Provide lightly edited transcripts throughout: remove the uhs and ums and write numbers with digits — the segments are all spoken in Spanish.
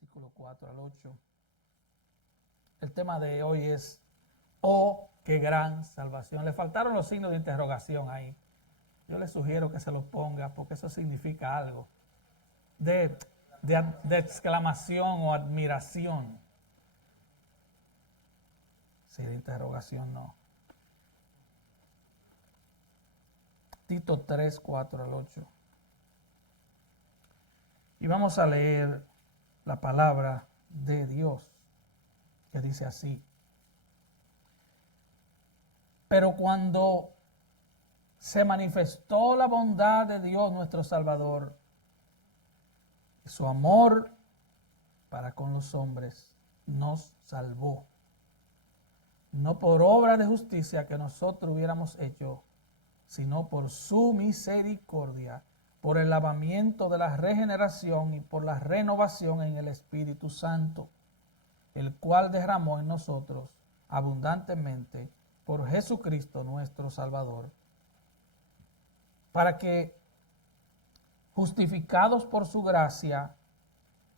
versículo 4 al 8. El tema de hoy es, oh, qué gran salvación. Le faltaron los signos de interrogación ahí. Yo le sugiero que se los ponga porque eso significa algo de exclamación o admiración. Sí, de interrogación no. Tito 3, 4 al 8. Y vamos a leer la palabra de Dios, que dice así. Pero cuando se manifestó la bondad de Dios nuestro Salvador y su amor para con los hombres, nos salvó. No por obra de justicia que nosotros hubiéramos hecho, sino por su misericordia, por el lavamiento de la regeneración y por la renovación en el Espíritu Santo, el cual derramó en nosotros abundantemente por Jesucristo nuestro Salvador, para que, justificados por su gracia,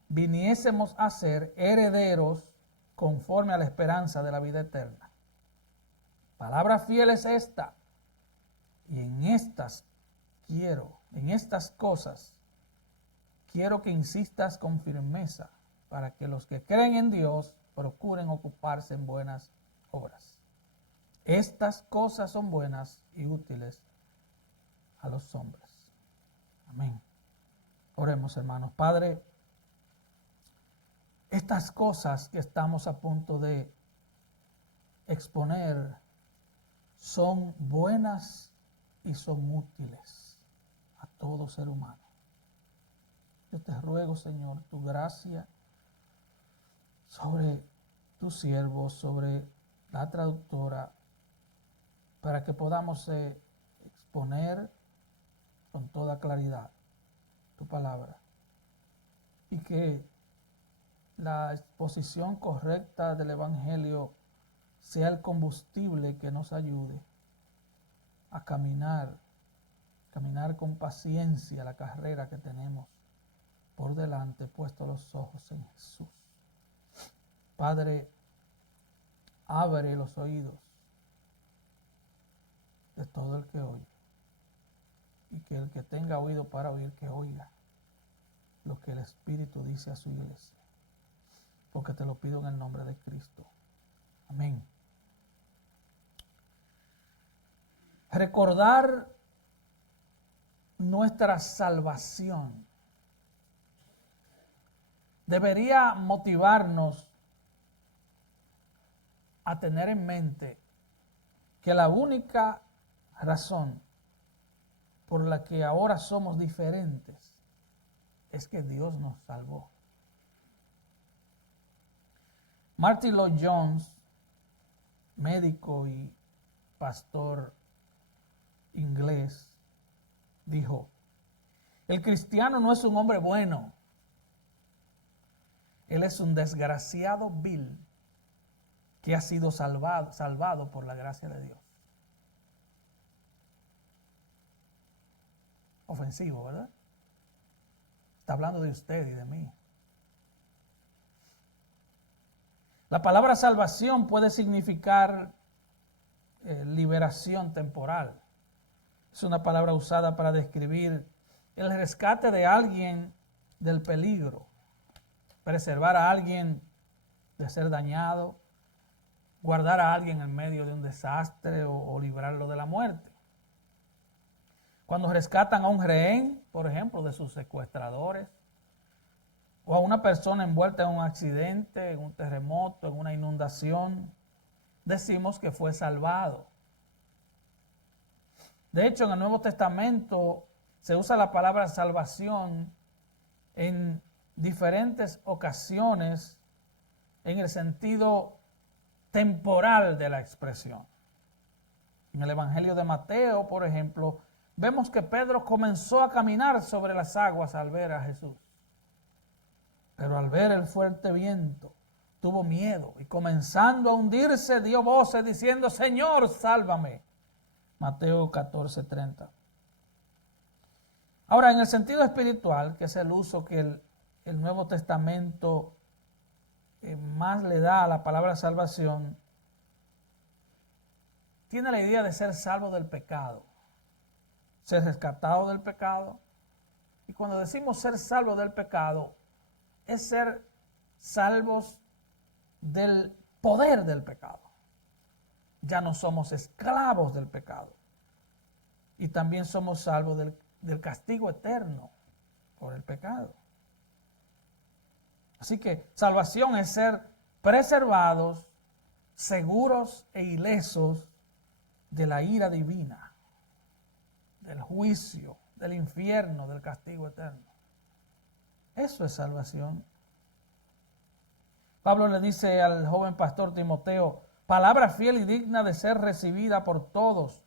viniésemos a ser herederos conforme a la esperanza de la vida eterna. Palabra fiel es esta, y en estas cosas, quiero que insistas con firmeza, para que los que creen en Dios procuren ocuparse en buenas obras. Estas cosas son buenas y útiles a los hombres. Amén. Oremos, hermanos. Padre, estas cosas que estamos a punto de exponer son buenas y son útiles a todo ser humano. Yo te ruego, Señor, tu gracia sobre tu siervo, sobre la traductora, para que podamos exponer con toda claridad tu palabra y que la exposición correcta del Evangelio sea el combustible que nos ayude a caminar con paciencia la carrera que tenemos por delante, puesto los ojos en Jesús. Padre, abre los oídos de todo el que oye, y que el que tenga oído para oír, que oiga lo que el Espíritu dice a su iglesia, porque te lo pido en el nombre de Cristo. Amén. Recordar nuestra salvación debería motivarnos a tener en mente que la única razón por la que ahora somos diferentes es que Dios nos salvó. Martin Lloyd-Jones, médico y pastor inglés, dijo: el cristiano no es un hombre bueno, él es un desgraciado vil que ha sido salvado por la gracia de Dios. Ofensivo, ¿verdad? Está hablando de usted y de mí. La palabra salvación puede significar liberación temporal. Es una palabra usada para describir el rescate de alguien del peligro, preservar a alguien de ser dañado, guardar a alguien en medio de un desastre o librarlo de la muerte. Cuando rescatan a un rehén, por ejemplo, de sus secuestradores, o a una persona envuelta en un accidente, en un terremoto, en una inundación, decimos que fue salvado. De hecho, en el Nuevo Testamento se usa la palabra salvación en diferentes ocasiones en el sentido temporal de la expresión. En el Evangelio de Mateo, por ejemplo, vemos que Pedro comenzó a caminar sobre las aguas al ver a Jesús. Pero al ver el fuerte viento, tuvo miedo y comenzando a hundirse, dio voces diciendo: Señor, sálvame. Mateo 14:30. Ahora, en el sentido espiritual, que es el uso que el Nuevo Testamento más le da a la palabra salvación, tiene la idea de ser salvo del pecado, ser rescatado del pecado. Y cuando decimos ser salvo del pecado, es ser salvos del poder del pecado. Ya no somos esclavos del pecado. Y también somos salvos del castigo eterno por el pecado. Así que salvación es ser preservados, seguros e ilesos de la ira divina, del juicio, del infierno, del castigo eterno. Eso es salvación. Pablo le dice al joven pastor Timoteo, palabra fiel y digna de ser recibida por todos,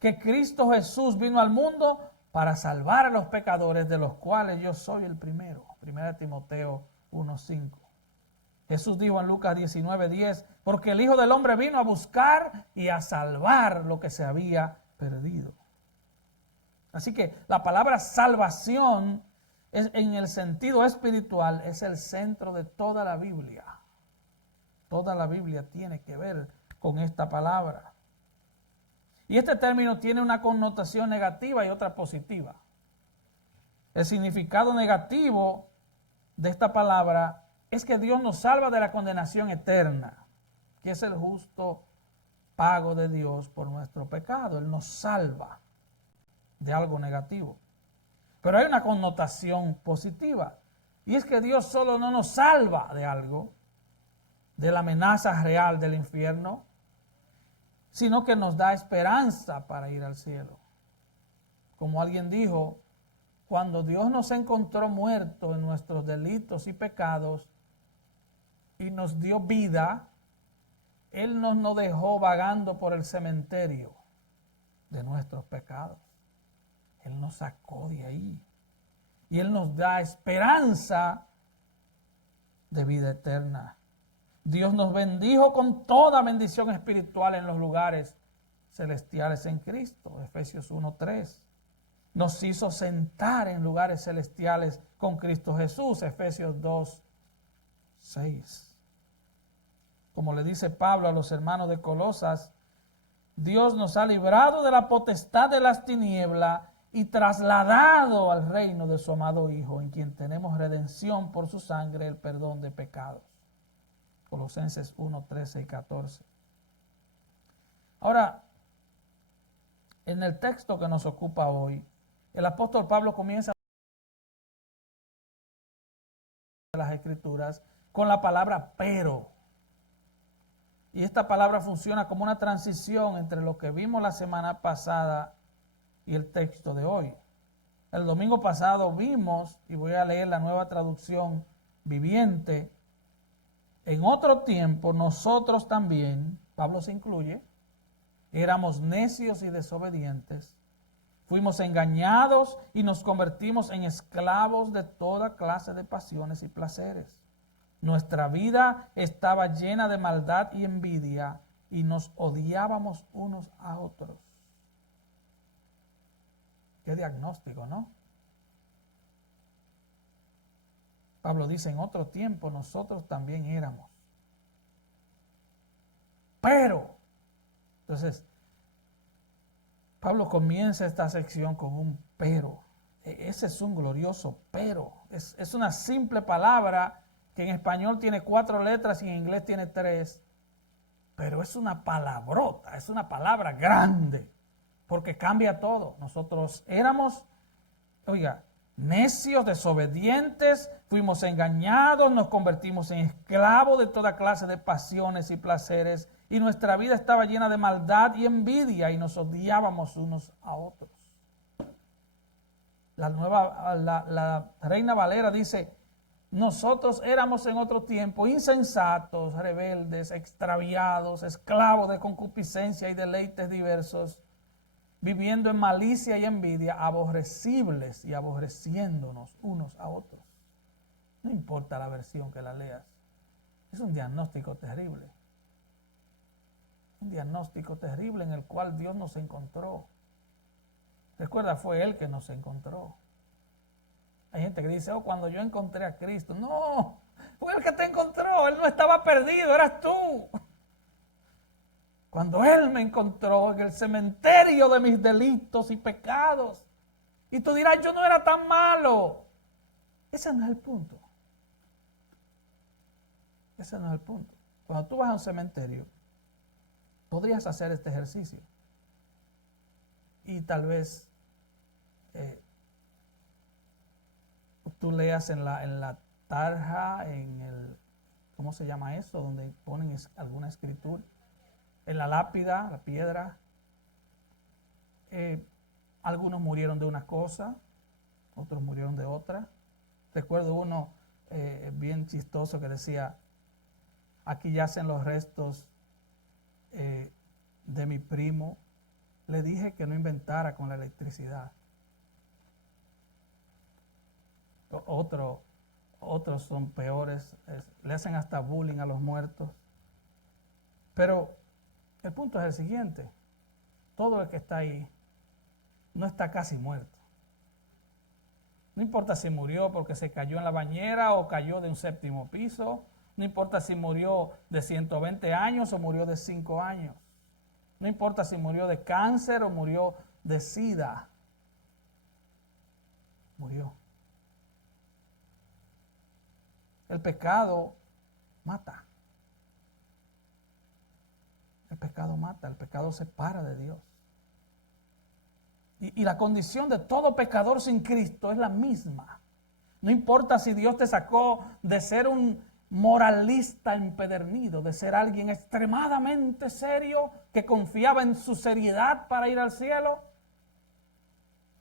que Cristo Jesús vino al mundo para salvar a los pecadores, de los cuales yo soy el primero. 1 Timoteo 1:5. Jesús dijo en Lucas 19:10, porque el Hijo del Hombre vino a buscar y a salvar lo que se había perdido. Así que la palabra salvación en el sentido espiritual es el centro de toda la Biblia. Toda la Biblia tiene que ver con esta palabra. Y este término tiene una connotación negativa y otra positiva. El significado negativo de esta palabra es que Dios nos salva de la condenación eterna, que es el justo pago de Dios por nuestro pecado. Él nos salva de algo negativo. Pero hay una connotación positiva, y es que Dios solo no nos salva de algo, de la amenaza real del infierno, sino que nos da esperanza para ir al cielo. Como alguien dijo, cuando Dios nos encontró muertos en nuestros delitos y pecados y nos dio vida, Él no nos dejó vagando por el cementerio de nuestros pecados. Él nos sacó de ahí y Él nos da esperanza de vida eterna. Dios nos bendijo con toda bendición espiritual en los lugares celestiales en Cristo. Efesios 1:3. Nos hizo sentar en lugares celestiales con Cristo Jesús. Efesios 2:6. Como le dice Pablo a los hermanos de Colosas, Dios nos ha librado de la potestad de las tinieblas y trasladado al reino de su amado Hijo, en quien tenemos redención por su sangre, el perdón de pecados. Colosenses 1:13 y 14. Ahora, en el texto que nos ocupa hoy, el apóstol Pablo comienza las Escrituras con la palabra pero. Y esta palabra funciona como una transición entre lo que vimos la semana pasada y el texto de hoy. El domingo pasado vimos, y voy a leer la Nueva Traducción Viviente, en otro tiempo nosotros también, Pablo se incluye, éramos necios y desobedientes, fuimos engañados y nos convertimos en esclavos de toda clase de pasiones y placeres. Nuestra vida estaba llena de maldad y envidia y nos odiábamos unos a otros. Qué diagnóstico, ¿no? Pablo dice, en otro tiempo nosotros también éramos. Pero, entonces, Pablo comienza esta sección con un pero. Ese es un glorioso pero. Es una simple palabra que en español tiene 4 letras y en inglés tiene 3. Pero es una palabrota, es una palabra grande, porque cambia todo. Nosotros éramos, necios, desobedientes, fuimos engañados, nos convertimos en esclavos de toda clase de pasiones y placeres, y nuestra vida estaba llena de maldad y envidia, y nos odiábamos unos a otros. La Reina Valera dice, nosotros éramos en otro tiempo insensatos, rebeldes, extraviados, esclavos de concupiscencia y deleites diversos, viviendo en malicia y envidia, aborrecibles y aborreciéndonos unos a otros. No importa la versión que la leas. Es un diagnóstico terrible. Un diagnóstico terrible en el cual Dios nos encontró. Recuerda, fue Él que nos encontró. Hay gente que dice, oh, cuando yo encontré a Cristo. No, fue el que te encontró. Él no estaba perdido, eras tú. Cuando Él me encontró en el cementerio de mis delitos y pecados. Y tú dirás, yo no era tan malo. Ese no es el punto. Ese no es el punto. Cuando tú vas a un cementerio, podrías hacer este ejercicio. Y tal vez tú leas en la tarja, en el, ¿cómo se llama eso? Donde ponen alguna escritura. En la lápida, la piedra. Algunos murieron de una cosa, otros murieron de otra. Recuerdo uno bien chistoso que decía, aquí yacen los restos de mi primo. Le dije que no inventara con la electricidad. Otros son peores, le hacen hasta bullying a los muertos. Pero el punto es el siguiente, todo el que está ahí no está casi muerto. No importa si murió porque se cayó en la bañera o cayó de un 7º piso, no importa si murió de 120 años o murió de 5 años, no importa si murió de cáncer o murió de SIDA, murió. El pecado mata. El pecado mata, el pecado separa de Dios. Y la condición de todo pecador sin Cristo es la misma. No importa si Dios te sacó de ser un moralista empedernido, de ser alguien extremadamente serio que confiaba en su seriedad para ir al cielo,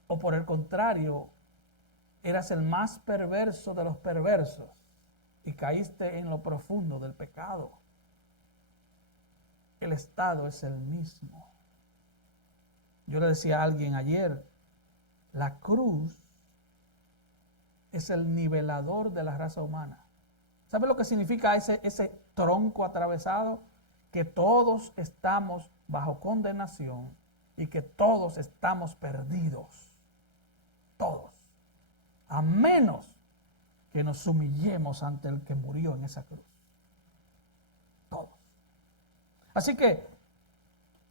o por el contrario, eras el más perverso de los perversos y caíste en lo profundo del pecado. El estado es el mismo. Yo le decía a alguien ayer, la cruz es el nivelador de la raza humana. ¿Sabe lo que significa ese tronco atravesado? Que todos estamos bajo condenación y que todos estamos perdidos. Todos. A menos que nos humillemos ante el que murió en esa cruz. Todos. Así que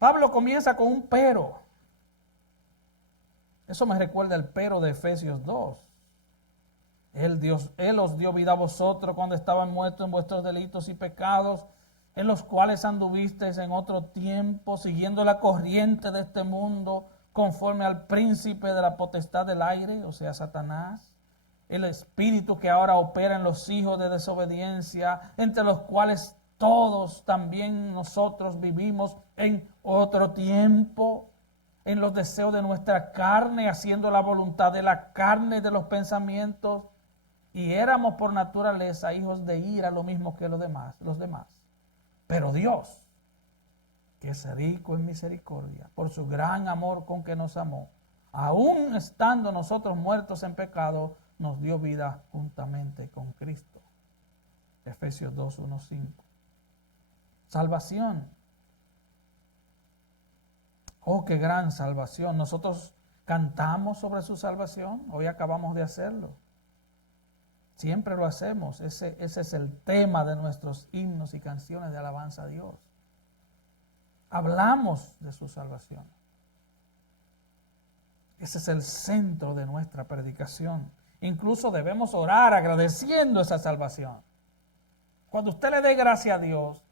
Pablo comienza con un pero. Eso me recuerda el pero de Efesios 2. Él os dio vida a vosotros cuando estaban muertos en vuestros delitos y pecados, en los cuales anduvisteis en otro tiempo, siguiendo la corriente de este mundo, conforme al príncipe de la potestad del aire, o sea, Satanás, el espíritu que ahora opera en los hijos de desobediencia, entre los cuales todos también nosotros vivimos en otro tiempo, en los deseos de nuestra carne, haciendo la voluntad de la carne y de los pensamientos, y éramos por naturaleza hijos de ira, lo mismo que los demás. Pero Dios, que es rico en misericordia, por su gran amor con que nos amó, aún estando nosotros muertos en pecado, nos dio vida juntamente con Cristo. Efesios 2, 1, 5. Salvación. Oh, qué gran salvación. Nosotros cantamos sobre su salvación. Hoy acabamos de hacerlo. Siempre lo hacemos. Ese es el tema de nuestros himnos y canciones de alabanza a Dios. Hablamos de su salvación. Ese es el centro de nuestra predicación. Incluso debemos orar agradeciendo esa salvación. Cuando usted le dé gracia a Dios,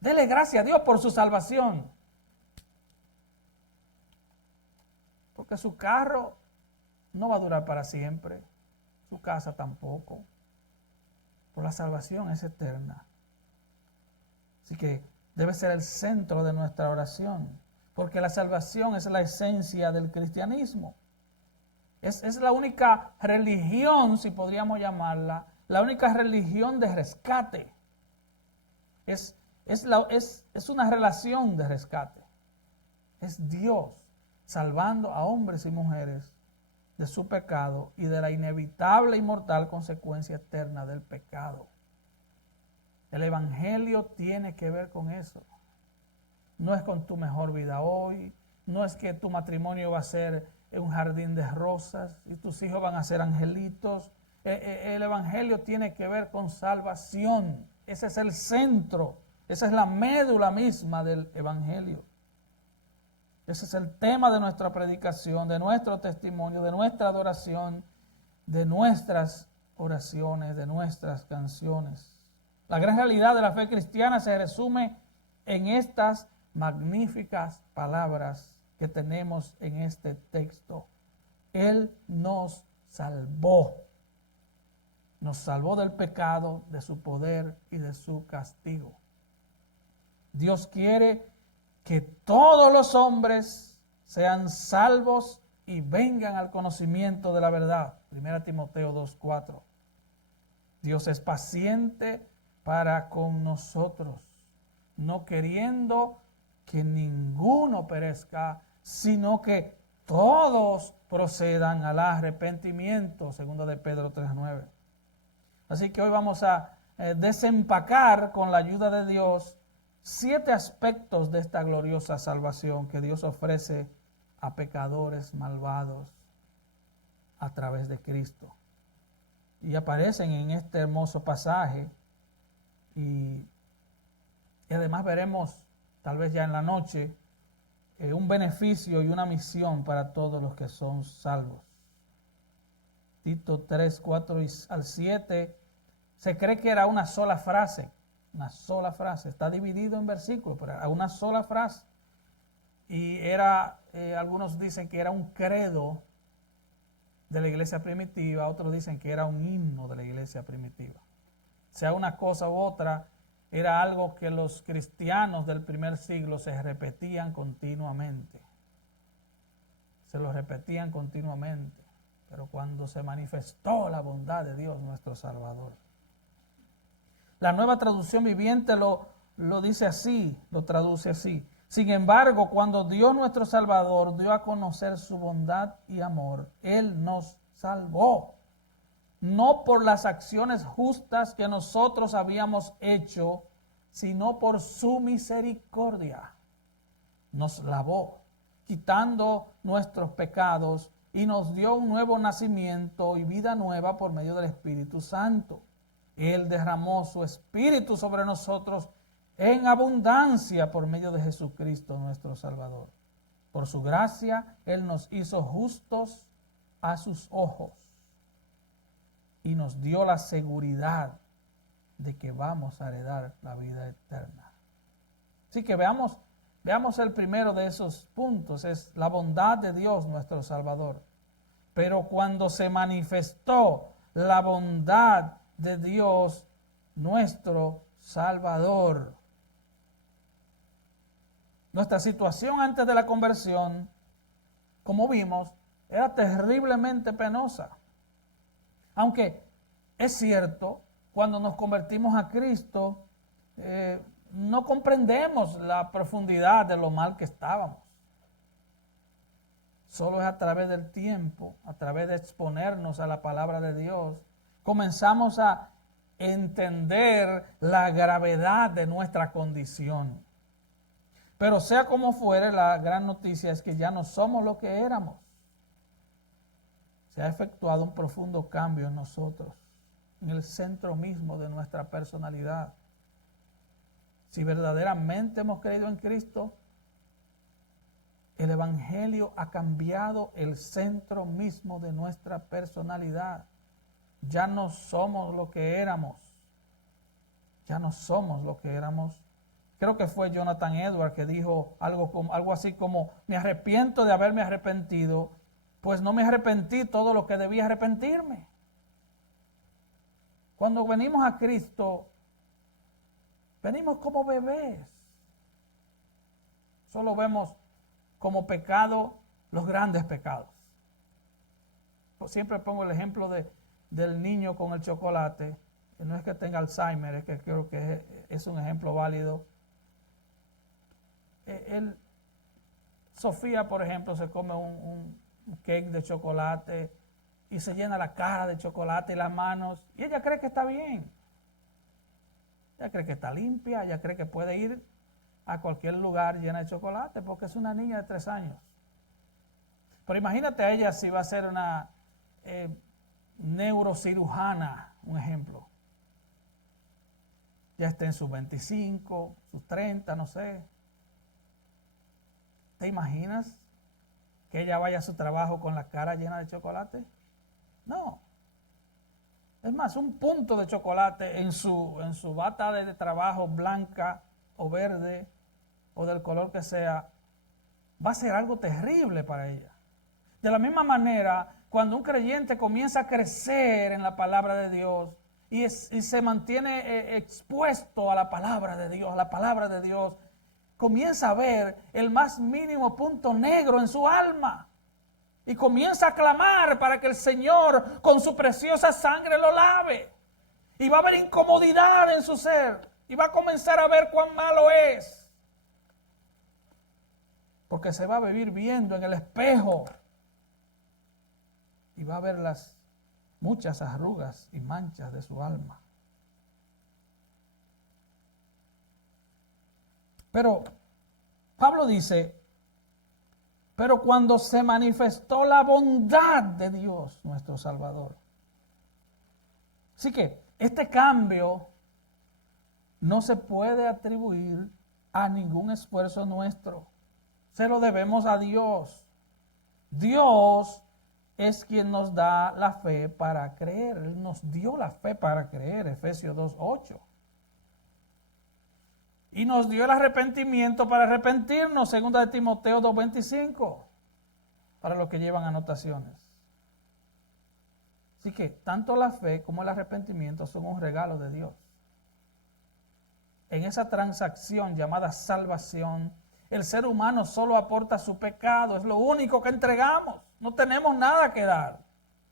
dele gracias a Dios por su salvación. Porque su carro no va a durar para siempre, su casa tampoco. Pero la salvación es eterna. Así que debe ser el centro de nuestra oración, porque la salvación es la esencia del cristianismo. Es la única religión, si podríamos llamarla, la única religión de rescate. Es una relación de rescate. Es Dios salvando a hombres y mujeres de su pecado y de la inevitable y mortal consecuencia eterna del pecado. El evangelio tiene que ver con eso. No es con tu mejor vida hoy, no es que tu matrimonio va a ser un jardín de rosas y tus hijos van a ser angelitos. El evangelio tiene que ver con salvación. Ese es el centro, esa es la médula misma del evangelio. Ese es el tema de nuestra predicación, de nuestro testimonio, de nuestra adoración, de nuestras oraciones, de nuestras canciones. La gran realidad de la fe cristiana se resume en estas magníficas palabras que tenemos en este texto. Él nos salvó del pecado, de su poder y de su castigo. Dios quiere que todos los hombres sean salvos y vengan al conocimiento de la verdad. 1 Timoteo 2:4. Dios es paciente para con nosotros, no queriendo que ninguno perezca, sino que todos procedan al arrepentimiento, 2 de Pedro 3:9. Así que hoy vamos a desempacar con la ayuda de Dios 7 aspectos de esta gloriosa salvación que Dios ofrece a pecadores malvados a través de Cristo. Y aparecen en este hermoso pasaje y además veremos, tal vez ya en la noche, un beneficio y una misión para todos los que son salvos. Tito 3, 4 al 7, se cree que era una sola frase, está dividido en versículos, pero era una sola frase. Y algunos dicen que era un credo de la iglesia primitiva, otros dicen que era un himno de la iglesia primitiva. Sea una cosa u otra, era algo que los cristianos del primer siglo se repetían continuamente. Se lo repetían continuamente. Pero cuando se manifestó la bondad de Dios nuestro Salvador. La Nueva Traducción Viviente lo dice así, lo traduce así. Sin embargo, cuando Dios nuestro Salvador dio a conocer su bondad y amor, Él nos salvó. No por las acciones justas que nosotros habíamos hecho, sino por su misericordia. Nos lavó, quitando nuestros pecados, y nos dio un nuevo nacimiento y vida nueva por medio del Espíritu Santo. Él derramó su Espíritu sobre nosotros en abundancia por medio de Jesucristo nuestro Salvador. Por su gracia, Él nos hizo justos a sus ojos y nos dio la seguridad de que vamos a heredar la vida eterna. Así que veamos el primero de esos puntos, es la bondad de Dios nuestro Salvador. Pero cuando se manifestó la bondad de Dios nuestro Salvador, nuestra situación antes de la conversión, como vimos, era terriblemente penosa. Aunque es cierto, cuando nos convertimos a Cristo, no comprendemos la profundidad de lo mal que estábamos. Solo es a través del tiempo, a través de exponernos a la palabra de Dios, comenzamos a entender la gravedad de nuestra condición. Pero sea como fuere, la gran noticia es que ya no somos lo que éramos. Se ha efectuado un profundo cambio en nosotros, en el centro mismo de nuestra personalidad. Si verdaderamente hemos creído en Cristo, el Evangelio ha cambiado el centro mismo de nuestra personalidad. Ya no somos lo que éramos. Ya no somos lo que éramos. Creo que fue Jonathan Edwards que dijo algo así como: me arrepiento de haberme arrepentido, pues no me arrepentí todo lo que debía arrepentirme. Cuando venimos a Cristo, venimos como bebés. Solo vemos como pecado los grandes pecados. Siempre pongo el ejemplo del niño con el chocolate. Que no es que tenga Alzheimer, es que creo que es un ejemplo válido. Sofía, por ejemplo, se come un cake de chocolate y se llena la cara de chocolate y las manos, y ella cree que está bien. Ella cree que está limpia, ella cree que puede ir a cualquier lugar llena de chocolate porque es una niña de 3 años. Pero imagínate a ella si va a ser una neurocirujana, un ejemplo. Ya está en sus 25, sus 30, no sé. ¿Te imaginas que ella vaya a su trabajo con la cara llena de chocolate? No. Es más, un punto de chocolate en su bata de trabajo blanca o verde o del color que sea, va a ser algo terrible para ella. De la misma manera, cuando un creyente comienza a crecer en la palabra de Dios y se mantiene expuesto a la palabra de Dios, comienza a ver el más mínimo punto negro en su alma y comienza a clamar para que el Señor con su preciosa sangre lo lave. Y va a haber incomodidad en su ser y va a comenzar a ver cuán malo es, porque se va a vivir viendo en el espejo y va a ver las muchas arrugas y manchas de su alma. Pero Pablo dice, pero cuando se manifestó la bondad de Dios, nuestro Salvador. Así que este cambio no se puede atribuir a ningún esfuerzo nuestro. Se lo debemos a Dios. Dios es quien nos da la fe para creer. Él nos dio la fe para creer, Efesios 2:8. Y nos dio el arrepentimiento para arrepentirnos, 2 de Timoteo 2:25, para los que llevan anotaciones. Así que tanto la fe como el arrepentimiento son un regalo de Dios. En esa transacción llamada salvación, el ser humano solo aporta su pecado, es lo único que entregamos. No tenemos nada que dar.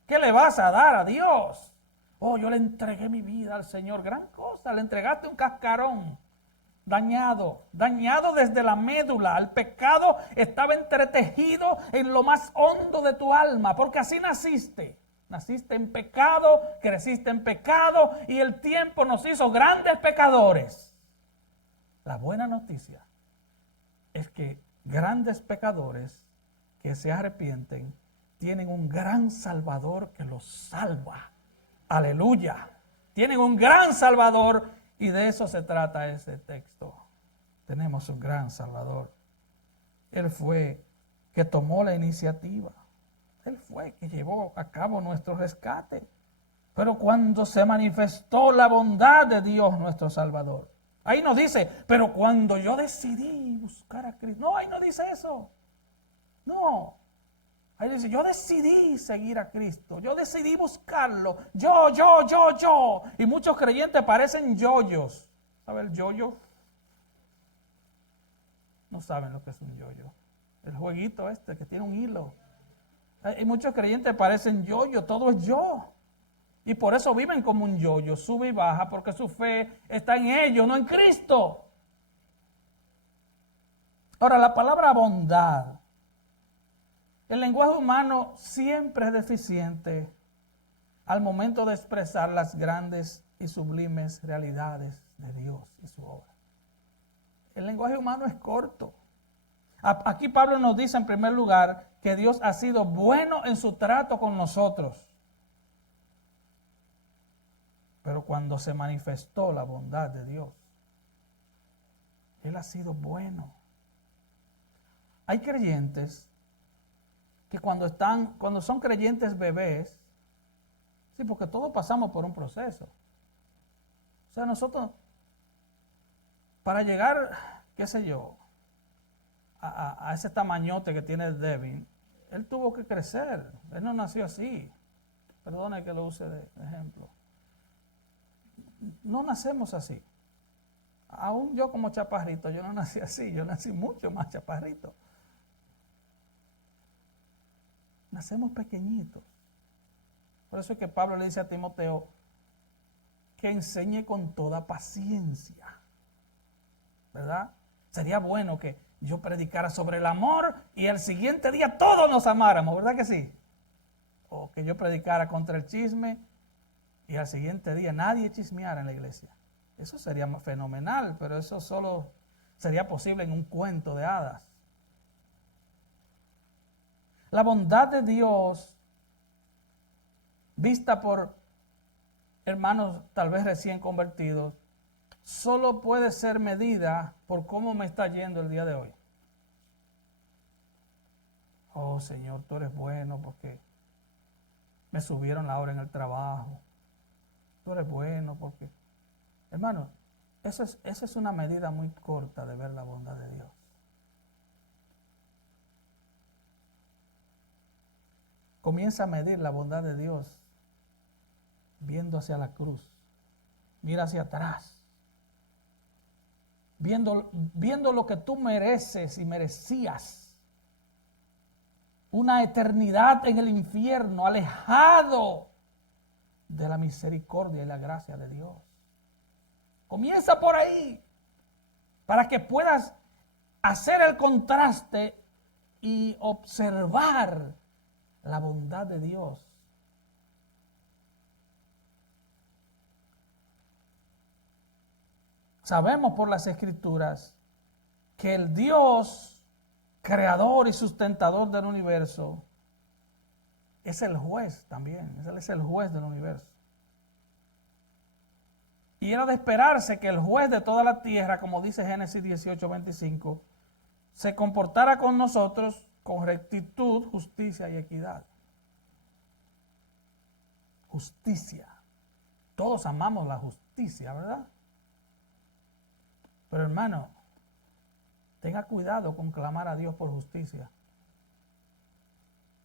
¿Qué le vas a dar a Dios? Oh, yo le entregué mi vida al Señor. Gran cosa, le entregaste un cascarón dañado desde la médula. El pecado estaba entretejido en lo más hondo de tu alma, porque así naciste. Naciste en pecado, creciste en pecado y el tiempo nos hizo grandes pecadores. La buena noticia es que grandes pecadores que se arrepienten tienen un gran Salvador que los salva. Aleluya. Tienen un gran Salvador y de eso se trata ese texto. Tenemos un gran Salvador. Él fue que tomó la iniciativa. Él fue que llevó a cabo nuestro rescate. Pero cuando se manifestó la bondad de Dios nuestro Salvador, ahí nos dice, pero cuando yo decidí buscar a Cristo. No, ahí no dice eso. No. Ahí dice, yo decidí seguir a Cristo. Yo decidí buscarlo. Yo. Y muchos creyentes parecen yoyos. ¿Sabe el yoyo? No saben lo que es un yoyo. El jueguito este que tiene un hilo. Y muchos creyentes parecen yoyo. Todo es yo. Y por eso viven como un yoyo, sube y baja, porque su fe está en ellos, no en Cristo. Ahora, la palabra bondad, el lenguaje humano siempre es deficiente al momento de expresar las grandes y sublimes realidades de Dios y su obra. El lenguaje humano es corto. Aquí Pablo nos dice en primer lugar que Dios ha sido bueno en su trato con nosotros. Pero cuando se manifestó la bondad de Dios, Él ha sido bueno. Hay creyentes que cuando son creyentes bebés, sí, porque todos pasamos por un proceso. O sea, nosotros, para llegar, qué sé yo, a ese tamañote que tiene Devin, él tuvo que crecer. Él no nació así. Perdone que lo use de ejemplo. No nacemos así. Aún yo como chaparrito, yo no nací así, yo nací mucho más chaparrito. Nacemos pequeñitos. Por eso es que Pablo le dice a Timoteo que enseñe con toda paciencia. ¿Verdad? Sería bueno que yo predicara sobre el amor y el siguiente día todos nos amáramos, ¿verdad que sí? O que yo predicara contra el chisme y al siguiente día nadie chismeara en la iglesia. Eso sería fenomenal, pero eso solo sería posible en un cuento de hadas. La bondad de Dios, vista por hermanos tal vez recién convertidos, solo puede ser medida por cómo me está yendo el día de hoy. Oh Señor, tú eres bueno porque me subieron la hora en el trabajo. Tú eres bueno porque... Hermano, esa es una medida muy corta de ver la bondad de Dios. Comienza a medir la bondad de Dios viendo hacia la cruz. Mira hacia atrás. Viendo lo que tú mereces y merecías. Una eternidad en el infierno, alejado de la misericordia y la gracia de Dios. Comienza por ahí, para que puedas hacer el contraste y observar la bondad de Dios. Sabemos por las Escrituras que el Dios creador y sustentador del universo es el juez también. Él es el juez del universo. Y era de esperarse que el juez de toda la tierra, como dice Génesis 18:25, se comportara con nosotros con rectitud, justicia y equidad. Justicia. Todos amamos la justicia, ¿verdad? Pero hermano, tenga cuidado con clamar a Dios por justicia.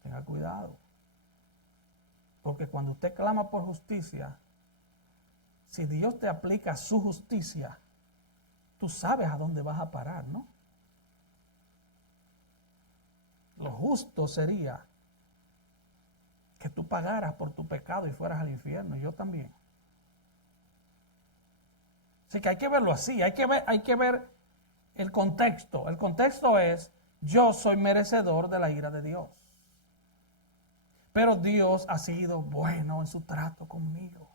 Tenga cuidado. Porque cuando usted clama por justicia, si Dios te aplica su justicia, tú sabes a dónde vas a parar, ¿no? Lo justo sería que tú pagaras por tu pecado y fueras al infierno, y yo también. Así que hay que verlo así, hay que ver el contexto. El contexto es, yo soy merecedor de la ira de Dios. Pero Dios ha sido bueno en su trato conmigo.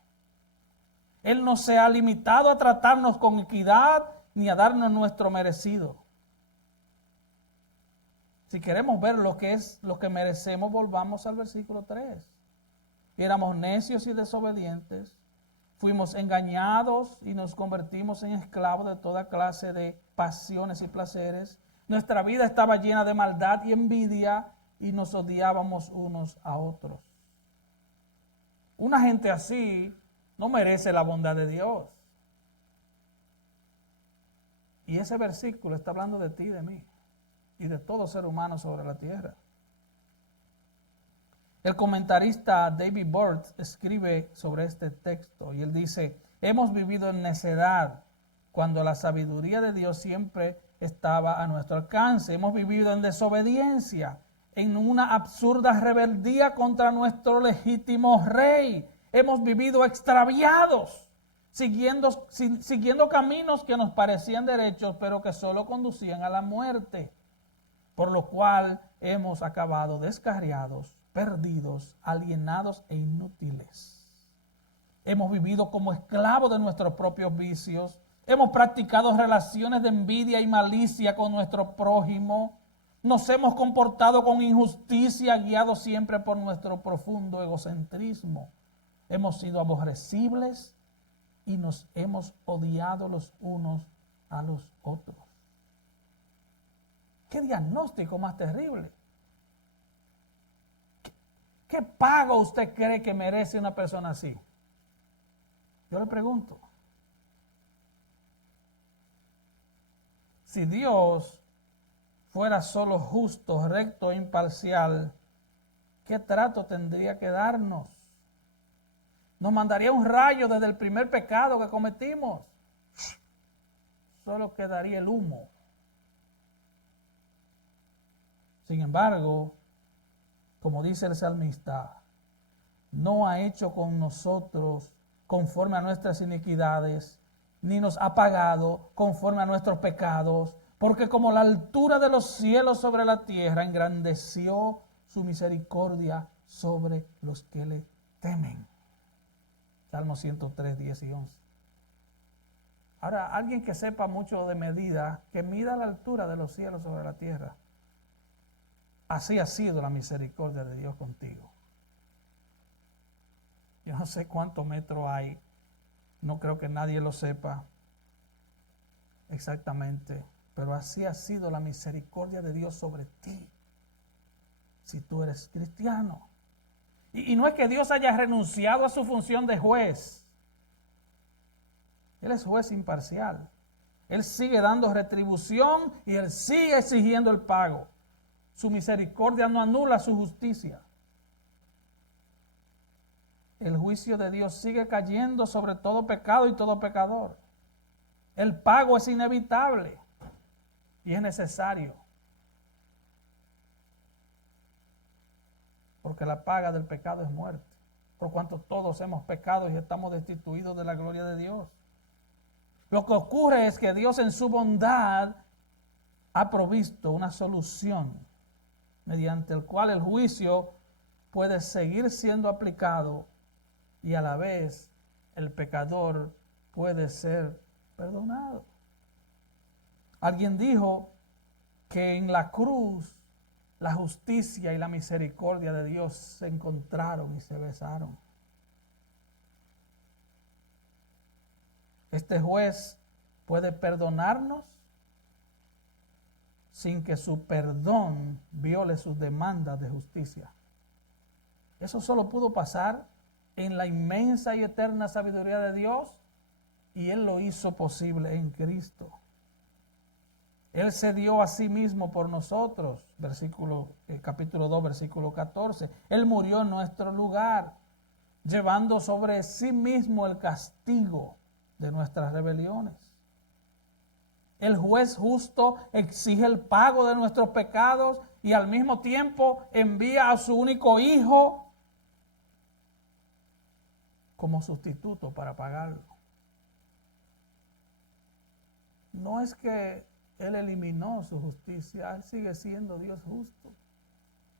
Él no se ha limitado a tratarnos con equidad ni a darnos nuestro merecido. Si queremos ver lo que es lo que merecemos, volvamos al versículo 3. Éramos necios y desobedientes, fuimos engañados y nos convertimos en esclavos de toda clase de pasiones y placeres. Nuestra vida estaba llena de maldad y envidia y nos odiábamos unos a otros. Una gente así no merece la bondad de Dios. Y ese versículo está hablando de ti y de mí y de todo ser humano sobre la tierra. El comentarista David Burt escribe sobre este texto y él dice, hemos vivido en necedad cuando la sabiduría de Dios siempre estaba a nuestro alcance. Hemos vivido en desobediencia, en una absurda rebeldía contra nuestro legítimo rey. Hemos vivido extraviados, siguiendo caminos que nos parecían derechos, pero que solo conducían a la muerte, por lo cual hemos acabado descarriados, perdidos, alienados e inútiles. Hemos vivido como esclavos de nuestros propios vicios. Hemos practicado relaciones de envidia y malicia con nuestro prójimo. Nos hemos comportado con injusticia, guiados siempre por nuestro profundo egocentrismo. Hemos sido aborrecibles y nos hemos odiado los unos a los otros. ¿Qué diagnóstico más terrible? ¿Qué pago usted cree que merece una persona así? Yo le pregunto. Si Dios fuera solo justo, recto e imparcial, ¿qué trato tendría que darnos? Nos mandaría un rayo desde el primer pecado que cometimos. Solo quedaría el humo. Sin embargo, como dice el salmista, no ha hecho con nosotros conforme a nuestras iniquidades, ni nos ha pagado conforme a nuestros pecados, porque como la altura de los cielos sobre la tierra, engrandeció su misericordia sobre los que le temen. Salmo 103, 10 y 11. Ahora, alguien que sepa mucho de medida, que mida la altura de los cielos sobre la tierra. así ha sido la misericordia de Dios contigo. Yo no sé cuántos metros hay, no creo que nadie lo sepa exactamente, pero así ha sido la misericordia de Dios sobre ti, si tú eres cristiano. Y no es que Dios haya renunciado a su función de juez. Él es juez imparcial. Él sigue dando retribución y Él sigue exigiendo el pago. Su misericordia no anula su justicia. El juicio de Dios sigue cayendo sobre todo pecado y todo pecador. El pago es inevitable y es necesario. Porque la paga del pecado es muerte. Por cuanto todos hemos pecado y estamos destituidos de la gloria de Dios. Lo que ocurre es que Dios en su bondad ha provisto una solución mediante el cual el juicio puede seguir siendo aplicado y a la vez el pecador puede ser perdonado. Alguien dijo que en la cruz la justicia y la misericordia de Dios se encontraron y se besaron. Este juez puede perdonarnos sin que su perdón viole sus demandas de justicia. Eso solo pudo pasar en la inmensa y eterna sabiduría de Dios, y Él lo hizo posible en Cristo. Él se dio a sí mismo por nosotros, capítulo 2, versículo 14. Él murió en nuestro lugar, llevando sobre sí mismo el castigo de nuestras rebeliones. El juez justo exige el pago de nuestros pecados y al mismo tiempo envía a su único hijo como sustituto para pagarlo. No es que Él eliminó su justicia, Él sigue siendo Dios justo.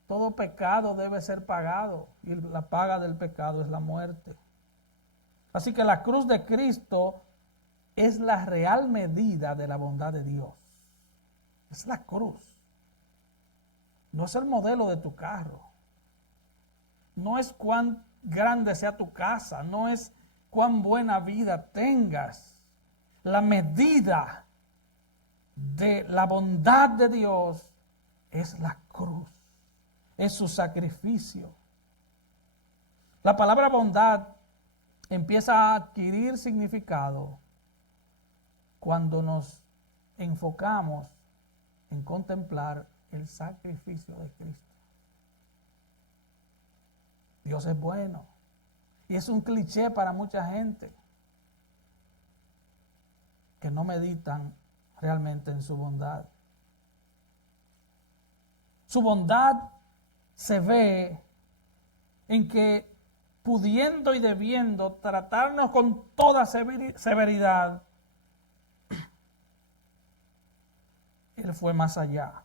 Todo pecado debe ser pagado y la paga del pecado es la muerte. Así que la cruz de Cristo es la real medida de la bondad de Dios. Es la cruz. No es el modelo de tu carro. No es cuán grande sea tu casa. No es cuán buena vida tengas. La medida de la bondad de Dios es la cruz. Es su sacrificio. La palabra bondad empieza a adquirir significado cuando nos enfocamos en contemplar el sacrificio de Cristo. Dios es bueno. Y es un cliché para mucha gente que no meditan realmente en su bondad. Su bondad se ve en que, pudiendo y debiendo tratarnos con toda severidad, Él fue más allá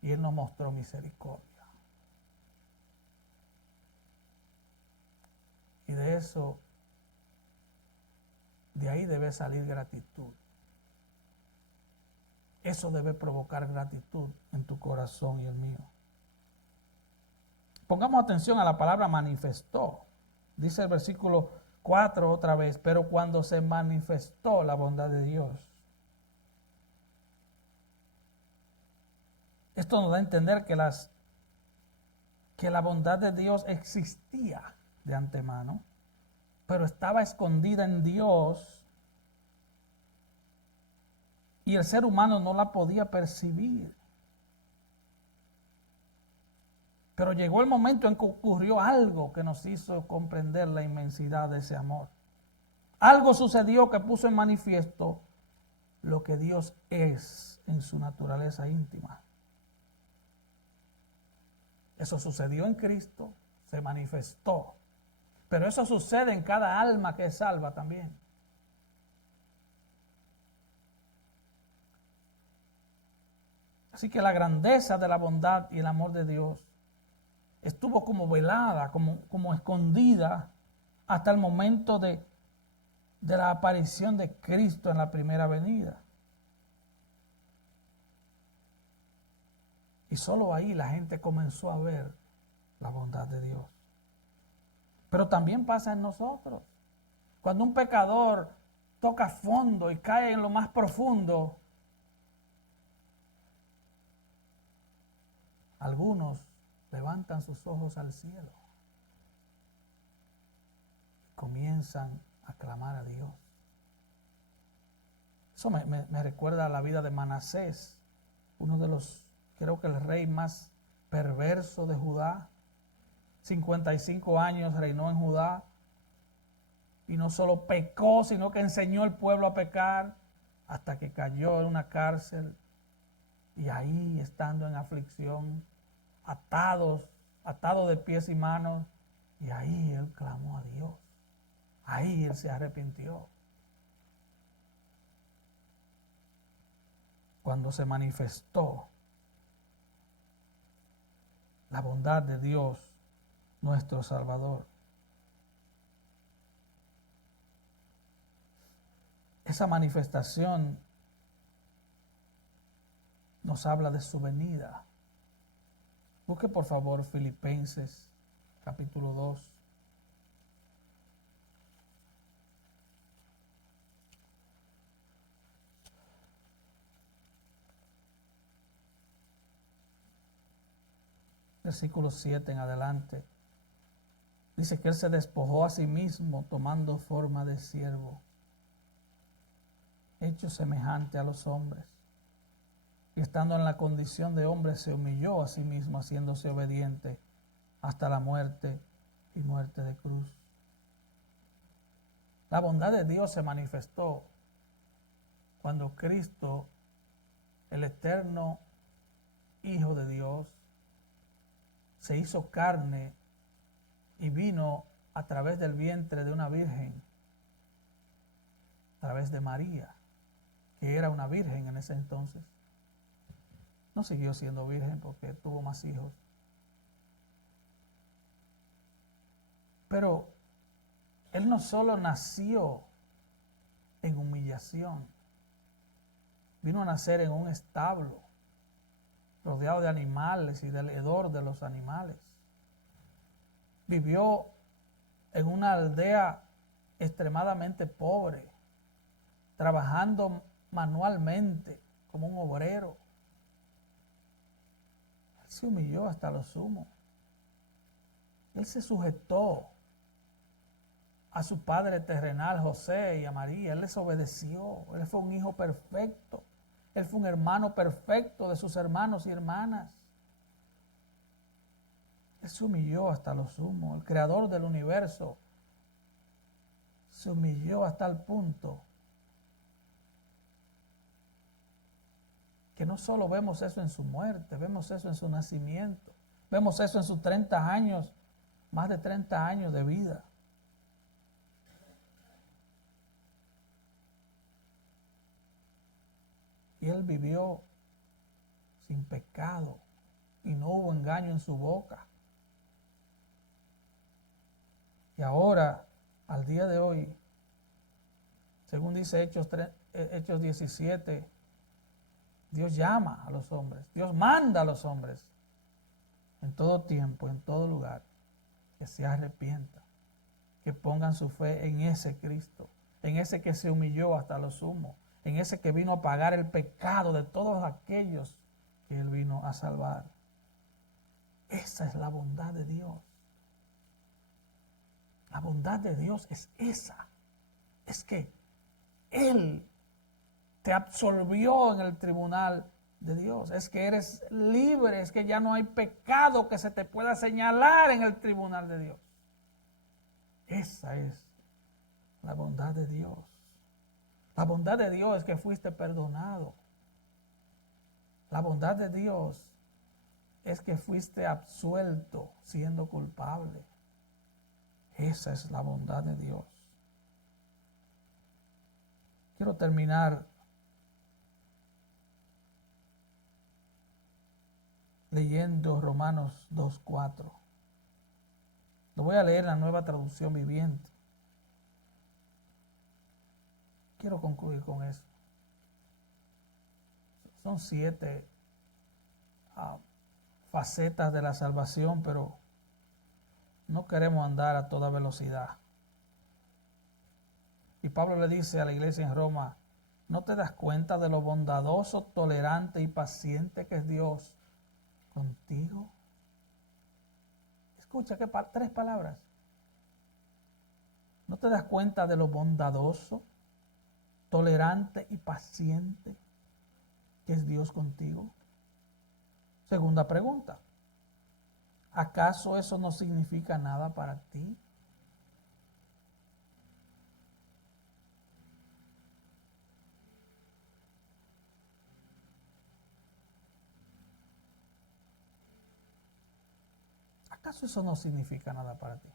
y Él nos mostró misericordia. Y de ahí debe salir gratitud. Eso debe provocar gratitud en tu corazón y el mío. Pongamos atención a la palabra manifestó. Dice el versículo 4 otra vez, pero cuando se manifestó la bondad de Dios. Esto nos da a entender que la bondad de Dios existía de antemano, pero estaba escondida en Dios y el ser humano no la podía percibir. Pero llegó el momento en que ocurrió algo que nos hizo comprender la inmensidad de ese amor. Algo sucedió que puso en manifiesto lo que Dios es en su naturaleza íntima. Eso sucedió en Cristo, se manifestó. Pero eso sucede en cada alma que es salva también. Así que la grandeza de la bondad y el amor de Dios estuvo como velada, como escondida hasta el momento de la aparición de Cristo en la primera venida. En Y solo ahí la gente comenzó a ver la bondad de Dios. Pero también pasa en nosotros. Cuando un pecador toca fondo y cae en lo más profundo, algunos levantan sus ojos al cielo, comienzan a clamar a Dios. Eso me recuerda a la vida de Manasés, uno de los, creo que el rey más perverso de Judá. 55 años reinó en Judá y no solo pecó, sino que enseñó al pueblo a pecar hasta que cayó en una cárcel y ahí, estando en aflicción, atado de pies y manos, y ahí él clamó a Dios. Ahí él se arrepintió. Cuando se manifestó la bondad de Dios, nuestro Salvador. Esa manifestación nos habla de su venida. Busque por favor Filipenses capítulo 2. Versículo 7 en adelante. Dice que Él se despojó a sí mismo tomando forma de siervo, hecho semejante a los hombres. Y estando en la condición de hombre se humilló a sí mismo, haciéndose obediente hasta la muerte y muerte de cruz. La bondad de Dios se manifestó cuando Cristo, el eterno Hijo de Dios, se hizo carne y vino a través del vientre de una virgen, a través de María, que era una virgen en ese entonces. No siguió siendo virgen porque tuvo más hijos. Pero Él no solo nació en humillación, vino a nacer en un establo, rodeado de animales y del hedor de los animales. Vivió en una aldea extremadamente pobre, trabajando manualmente como un obrero. Él se humilló hasta lo sumo. Él se sujetó a su padre terrenal, José, y a María. Él les obedeció. Él fue un hijo perfecto. Él fue un hermano perfecto de sus hermanos y hermanas. Él se humilló hasta lo sumo. El creador del universo se humilló hasta el punto que no solo vemos eso en su muerte, vemos eso en su nacimiento, vemos eso en sus 30 años, más de 30 años de vida. Y Él vivió sin pecado y no hubo engaño en su boca. Y ahora, al día de hoy, según dice Hechos 17, Dios llama a los hombres, Dios manda a los hombres en todo tiempo, en todo lugar, que se arrepientan, que pongan su fe en ese Cristo, en ese que se humilló hasta lo sumo, en ese que vino a pagar el pecado de todos aquellos que Él vino a salvar. Esa es la bondad de Dios. La bondad de Dios es esa. Es que Él te absolvió en el tribunal de Dios. Es que eres libre, es que ya no hay pecado que se te pueda señalar en el tribunal de Dios. Esa es la bondad de Dios. La bondad de Dios es que fuiste perdonado. La bondad de Dios es que fuiste absuelto siendo culpable. Esa es la bondad de Dios. Quiero terminar leyendo Romanos 2:4. Lo voy a leer en la Nueva Traducción Viviente. Quiero concluir con eso. Son 7 facetas de la salvación, pero no queremos andar a toda velocidad. Y Pablo le dice a la iglesia en Roma, ¿no te das cuenta de lo bondadoso, tolerante y paciente que es Dios contigo? Escucha, tres palabras. ¿No te das cuenta de lo bondadoso, tolerante y paciente que es Dios contigo? Segunda pregunta. ¿Acaso eso no significa nada para ti? ¿Acaso eso no significa nada para ti?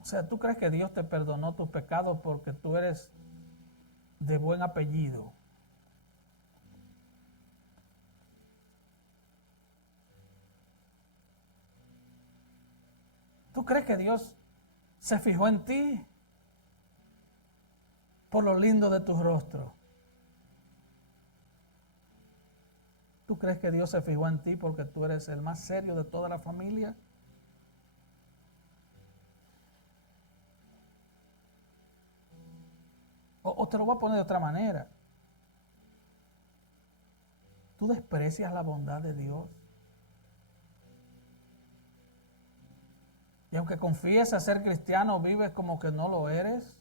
O sea, ¿tú crees que Dios te perdonó tus pecados porque tú eres de buen apellido? ¿Tú crees que Dios se fijó en ti por lo lindo de tu rostro? ¿Tú crees que Dios se fijó en ti porque tú eres el más serio de toda la familia? O te lo voy a poner de otra manera. ¿Tú desprecias la bondad de Dios? Y aunque confíes a ser cristiano, vives como que no lo eres.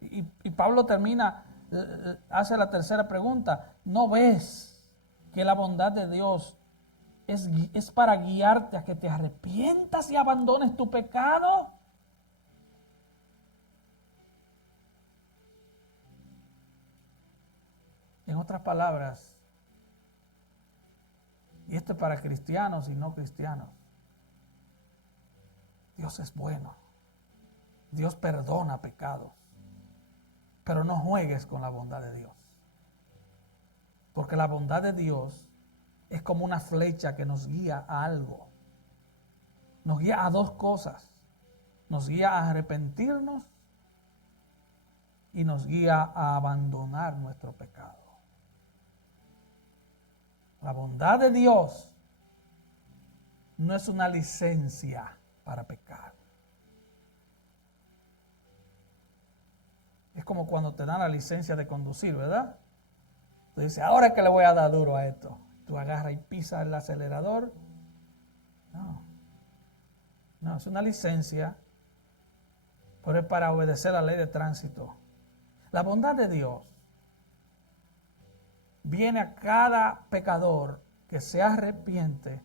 Y Pablo termina, hace la tercera pregunta. ¿No ves que la bondad de Dios es para guiarte a que te arrepientas y abandones tu pecado? En otras palabras, y esto es para cristianos y no cristianos, Dios es bueno. Dios perdona pecados. Pero no juegues con la bondad de Dios. Porque la bondad de Dios es como una flecha que nos guía a algo. Nos guía a dos cosas. Nos guía a arrepentirnos y nos guía a abandonar nuestro pecado. La bondad de Dios no es una licencia para pecar. Es como cuando te dan la licencia de conducir, ¿verdad? Tú dices, ahora es que le voy a dar duro a esto. Tú agarras y pisas el acelerador. No, es una licencia, pero es para obedecer la ley de tránsito. La bondad de Dios viene a cada pecador que se arrepiente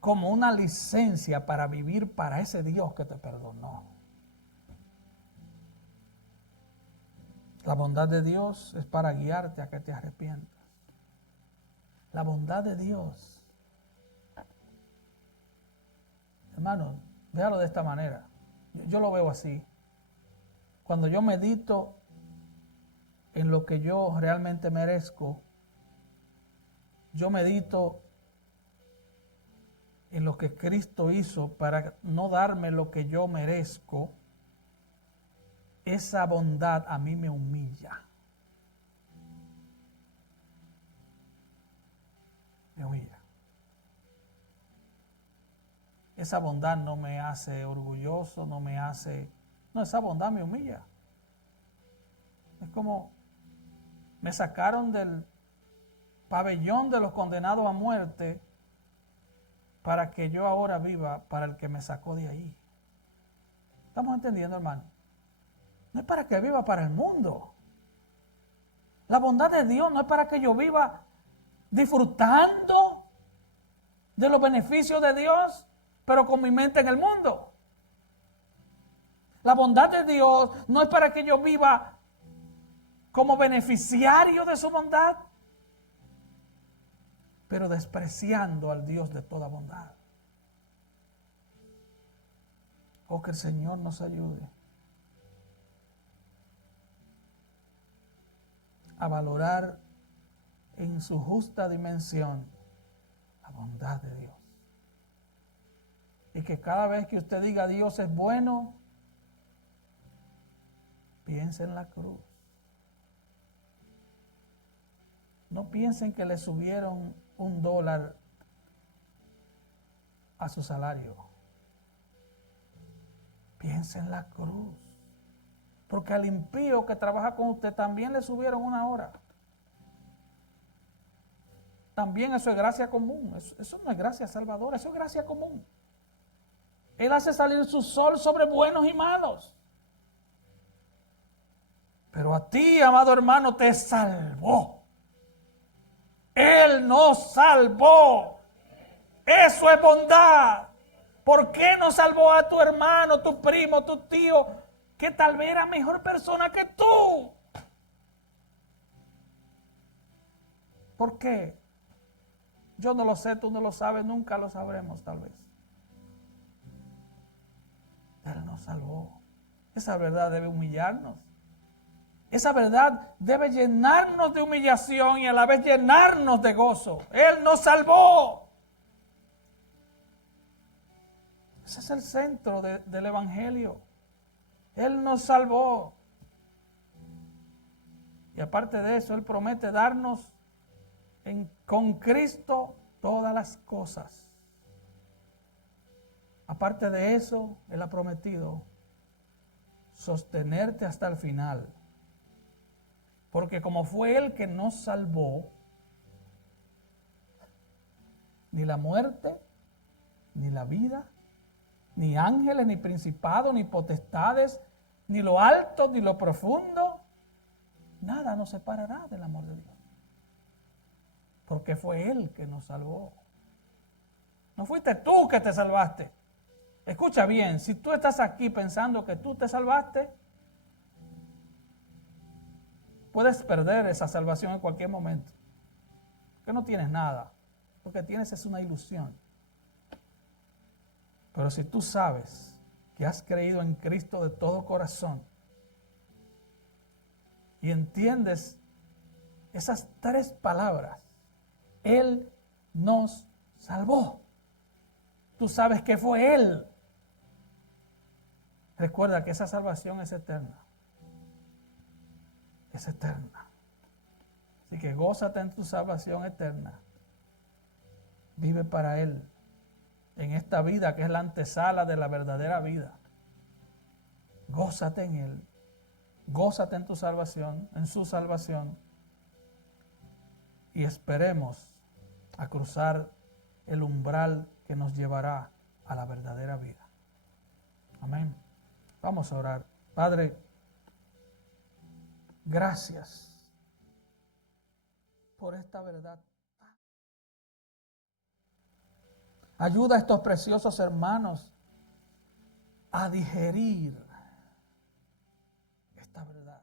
como una licencia para vivir para ese Dios que te perdonó. La bondad de Dios es para guiarte a que te arrepientas. La bondad de Dios. Hermano, véalo de esta manera. Yo lo veo así. Cuando yo medito en lo que yo realmente merezco, yo medito en lo que Cristo hizo para no darme lo que yo merezco. Esa bondad a mí me humilla. Me humilla. Esa bondad no me hace orgulloso, no me hace... No, esa bondad me humilla. Es como me sacaron del pabellón de los condenados a muerte para que yo ahora viva para el que me sacó de ahí. ¿Estamos entendiendo, hermano? No es para que viva para el mundo. La bondad de Dios no es para que yo viva disfrutando de los beneficios de Dios, pero con mi mente en el mundo. La bondad de Dios no es para que yo viva como beneficiario de su bondad, pero despreciando al Dios de toda bondad. Oh, que el Señor nos ayude a valorar en su justa dimensión la bondad de Dios. Y que cada vez que usted diga Dios es bueno, piense en la cruz. No piensen que le subieron $1 a su salario. Piensen en la cruz. Porque al impío que trabaja con usted también le subieron 1 hora. También eso es gracia común. Eso no es gracia salvadora, eso es gracia común. Él hace salir su sol sobre buenos y malos. Pero a ti, amado hermano, te salvó. Él nos salvó. Eso es bondad. ¿Por qué no salvó a tu hermano, tu primo, tu tío, que tal vez era mejor persona que tú? ¿Por qué? Yo no lo sé, tú no lo sabes, nunca lo sabremos tal vez. Él nos salvó. Esa verdad debe humillarnos. Esa verdad debe llenarnos de humillación y a la vez llenarnos de gozo. Él nos salvó. Ese es el centro del Evangelio. Él nos salvó. Y aparte de eso, Él promete darnos con Cristo todas las cosas. Aparte de eso, Él ha prometido sostenerte hasta el final. Porque como fue Él que nos salvó, ni la muerte, ni la vida, ni ángeles, ni principados, ni potestades, ni lo alto, ni lo profundo, nada nos separará del amor de Dios. Porque fue Él que nos salvó. No fuiste tú que te salvaste. Escucha bien, si tú estás aquí pensando que tú te salvaste, puedes perder esa salvación en cualquier momento. Porque no tienes nada. Lo que tienes es una ilusión. Pero si tú sabes que has creído en Cristo de todo corazón y entiendes esas 3 palabras, Él nos salvó. Tú sabes que fue Él. Recuerda que esa salvación es eterna. Es eterna. Así que gózate en tu salvación eterna. Vive para Él. En esta vida que es la antesala de la verdadera vida. Gózate en Él. Gózate en tu salvación, en su salvación. Y esperemos a cruzar el umbral que nos llevará a la verdadera vida. Amén. Vamos a orar. Padre, gracias por esta verdad. Ayuda a estos preciosos hermanos a digerir esta verdad.